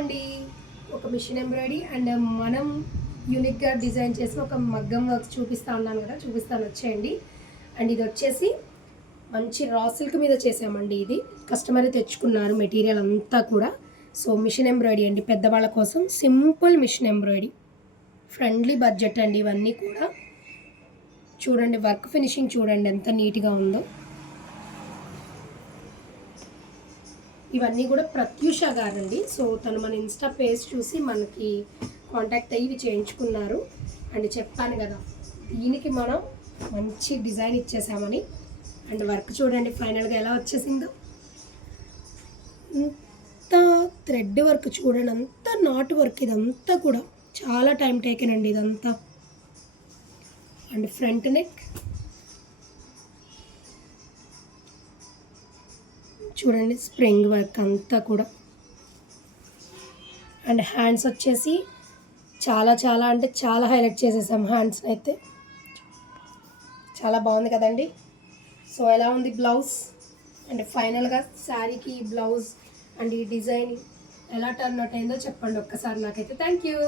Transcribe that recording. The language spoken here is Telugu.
అండి. ఒక మిషన్ ఎంబ్రాయిడరీ అండ్ మనం యూనిక్గా డిజైన్ చేసి ఒక మగ్గం వర్క్ చూపిస్తా ఉన్నాను కదా, చూపిస్తాను వచ్చేయండి. అండ్ ఇది వచ్చేసి మంచి రా సిల్క్ మీద చేసామండి. ఇది కస్టమర్ తెచ్చుకున్నారు మెటీరియల్ అంతా కూడా. సో మిషన్ ఎంబ్రాయిడరీ అండి, పెద్దవాళ్ళ కోసం simple machine embroidery, friendly budget అండి. ఇవన్నీ కూడా చూడండి, వర్క్ ఫినిషింగ్ చూడండి ఎంత నీట్గా ఉందో. ఇవన్నీ కూడా ప్రత్యూష గారండి. సో తను మన ఇన్స్టా పేజ్ చూసి మనకి కాంటాక్ట్ అయ్యి ఇవి చేయించుకున్నారు. అండ్ చెప్పాను కదా, దీనికి మనం మంచి డిజైన్ ఇచ్చేసామని. అండ్ వర్క్ చూడండి ఫైనల్గా ఎలా వచ్చేసిందో. అంత థ్రెడ్ వర్క్ చూడండి, అంతా నాట్ వర్క్, ఇదంతా కూడా చాలా టైం టేకెన్ అండి ఇదంతా. అండ్ ఫ్రంట్ నెక్ చూడండి, స్ప్రింగ్ వర్క్ అంతా కూడా. అండ్ హ్యాండ్స్ వచ్చేసి చాలా చాలా అంటే చాలా హైలైట్ చేసేసాం హ్యాండ్స్ని అయితే. చాలా బాగుంది కదండి. సో ఎలా ఉంది బ్లౌజ్? అండ్ ఫైనల్గా శారీకి బ్లౌజ్ అండ్ ఈ డిజైన్ ఎలా టర్న్ అవుట్ అయిందో చెప్పండి ఒక్కసారి నాకైతే. Thank you.